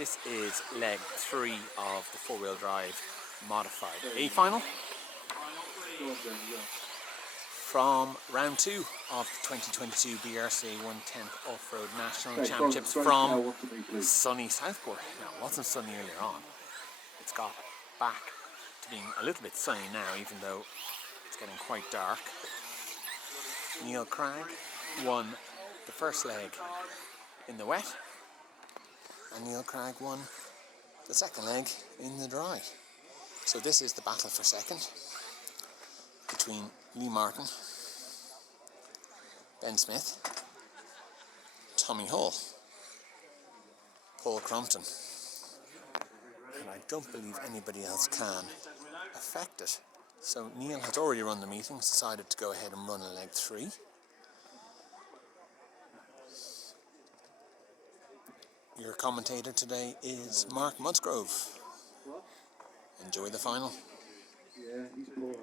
This is leg 3 of the four-wheel drive modified A final from round 2 of the 2022 BRCA 1/10 Offroad National Championships from sunny Southport. Now, it wasn't sunny earlier on. It's got back to being a little bit sunny now, even though it's getting quite dark. Neil Cragg won the first leg in the wet, and Neil Cragg won the second leg in the dry. So this is the battle for second between Lee Martin, Ben Smith, Tommy Hall, Paul Crompton, and I don't believe anybody else can affect it. So Neil has already run the meeting, decided to go ahead and run a leg 3. Your commentator today is Mark Musgrove. Enjoy the final. Yeah, he's poor.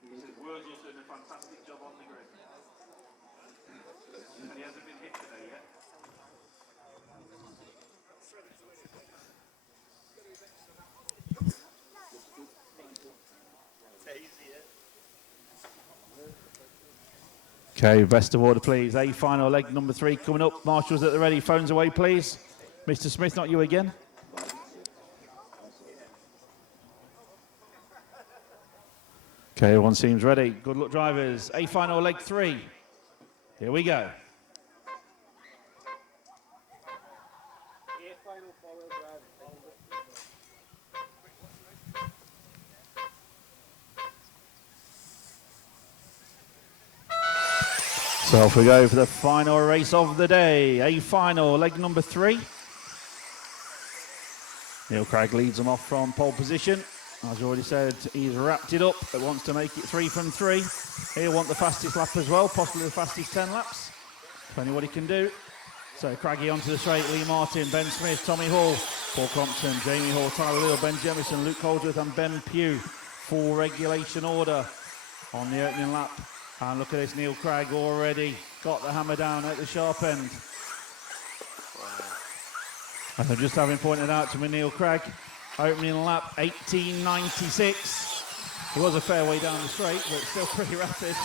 He said Wurzel's doing a fantastic job on the grid. And he hasn't been hit today yet. Okay, best of order, please. A final leg number 3 coming up. Marshals at the ready. Phones away, please. Mr. Smith, not you again. Okay, everyone seems ready. Good luck, drivers. A final leg 3. Here we go. So off we go for the final race of the day. A final leg number 3. Neil Cragg leads them off from pole position. As I already said, he's wrapped it up, but wants to make it 3 from 3. He'll want the fastest lap as well, possibly the fastest 10 laps. Depending what he can do. So Craggy onto the straight, Lee Martin, Ben Smith, Tommy Hall, Paul Crompton, Jamie Hall, Tyler Little, Ben Jemison, Luke Holdsworth and Ben Pugh. Full regulation order on the opening lap. And look at this, Neil Cragg already got the hammer down at the sharp end. And I'm just having pointed out to me, Neil Cragg, opening lap 18.96. It was a fair way down the straight, but still pretty rapid.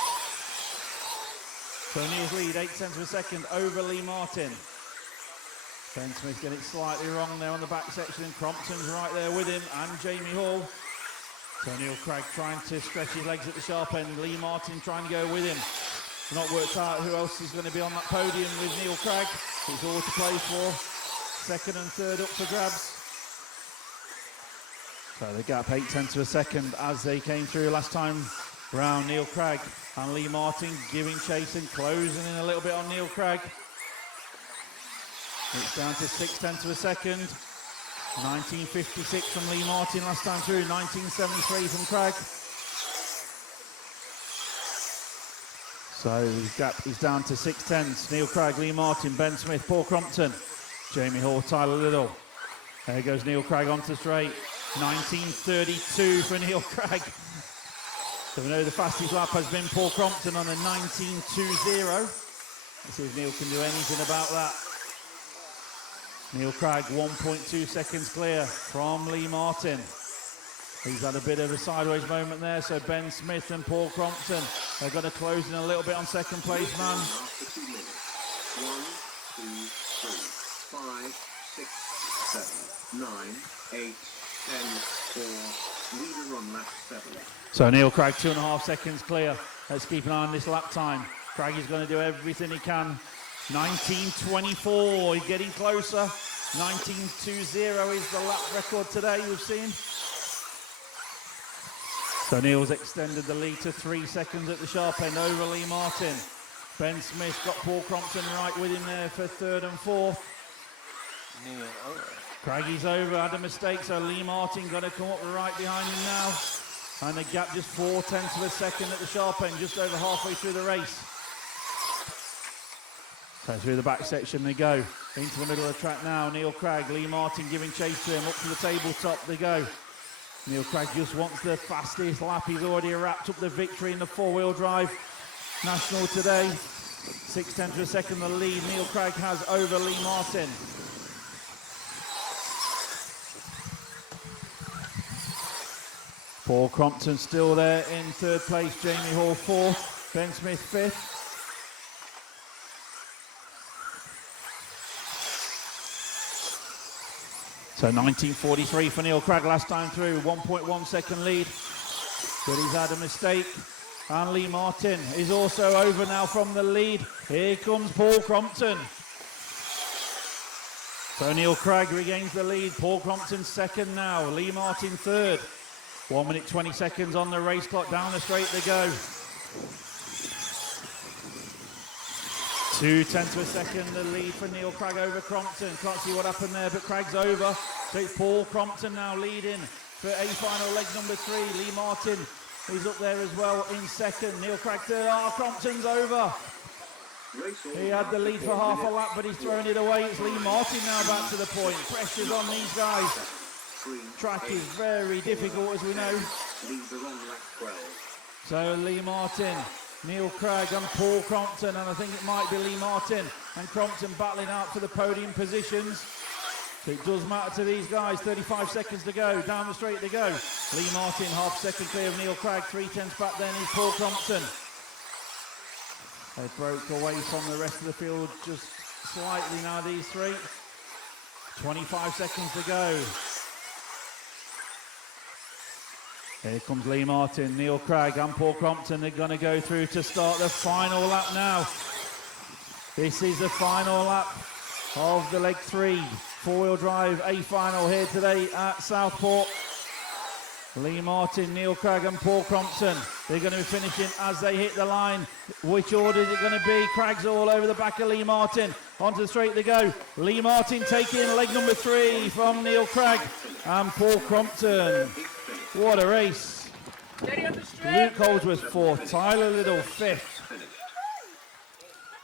So Neil's lead, 8 tenths of a second over Lee Martin. Ben Smith getting it slightly wrong there on the back section. Crompton's right there with him, and Jamie Hall. So Neil Cragg trying to stretch his legs at the sharp end. Lee Martin trying to go with him. Not worked out who else is going to be on that podium with Neil Cragg. It's all to play for. Second and third up for grabs. So the gap 8 tenths of a second as they came through last time round. Neil Cragg and Lee Martin giving chase and closing in a little bit on Neil Cragg. It's down to 6 tenths of a second. 1956 from Lee Martin last time through, 1973 from Cragg. So the gap is down to 6 tenths. Neil Cragg, Lee Martin, Ben Smith, Paul Crompton, Jamie Hall, Tyler Little. There goes Neil Cragg onto the straight. 1932 for Neil Cragg. So we know the fastest lap has been Paul Crompton on a 19.20. Let's see if Neil can do anything about that. Neil Cragg 1.2 seconds clear from Lee Martin. He's had a bit of a sideways moment there, so Ben Smith and Paul Crompton are going to close in a little bit on second place, man. 1, 2, 3, 5, 6, 7, 9, 8, 10, 4, leader on lap 7. So Neil Cragg 2.5 seconds clear. Let's keep an eye on this lap time. Cragg is going to do everything he can. 19.24, he's getting closer. 19.20 is the lap record today we've seen. So Neil's extended the lead to 3 seconds at the sharp end over Lee Martin. Ben Smith got Paul Crompton right with him there for third and fourth. Neil over. Craggy's over, had a mistake, so Lee Martin going to come up right behind him now. And the gap just 4 tenths of a second at the sharp end, just over halfway through the race. So through the back section they go. Into the middle of the track now, Neil Cragg, Lee Martin giving chase to him, up to the tabletop they go. Neil Cragg just wants the fastest lap. He's already wrapped up the victory in the four-wheel drive national today. 6 tenths of a second the lead Neil Cragg has over Lee Martin. Paul Crompton still there in third place, Jamie Hall fourth, Ben Smith fifth. So 1943 for Neil Cragg last time through, 1.1 second lead. But he's had a mistake. And Lee Martin is also over now from the lead. Here comes Paul Crompton. So Neil Cragg regains the lead. Paul Crompton second now. Lee Martin third. 1 minute 20 seconds on the race clock. Down the straight they go. 0.2 of a second the lead for Neil Cragg over Crompton. Can't see what happened there, but Cragg's over. So it's Paul Crompton now leading for A final leg number 3. Lee Martin is up there as well in second. Neil Cragg third. Crompton's over. He had the lead for half a lap, but he's thrown it away. It's Lee Martin now back to the point. Pressure's on these guys. Track is very difficult, as we know. So Lee Martin, Neil Cragg and Paul Crompton, and I think it might be Lee Martin and Crompton battling out for the podium positions. So it does matter to these guys. 35 seconds to go. Down the straight they go. Lee Martin half second clear of Neil Cragg. 3/10 back then is Paul Crompton. They broke away from the rest of the field just slightly now, these three. 25 seconds to go. Here comes Lee Martin, Neil Cragg and Paul Crompton. They're going to go through to start the final lap now. This is the final lap of the leg 3. Four-wheel drive A final here today at Southport. Lee Martin, Neil Cragg and Paul Crompton. They're going to be finishing as they hit the line. Which order is it going to be? Cragg's all over the back of Lee Martin. Onto the straight they go. Lee Martin taking leg number 3 from Neil Cragg and Paul Crompton. What a race. Luke Holdsworth 4th, Tyler Little 5th.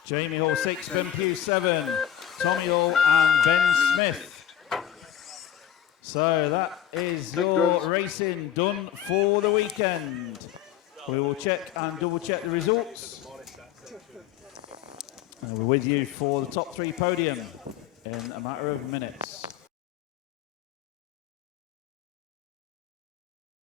Jamie Hall 6, Ben Pugh 7, Tommy Hall and Ben Smith. So that is your racing done for the weekend. We will check and double check the results. And we're with you for the top 3 podium in a matter of minutes.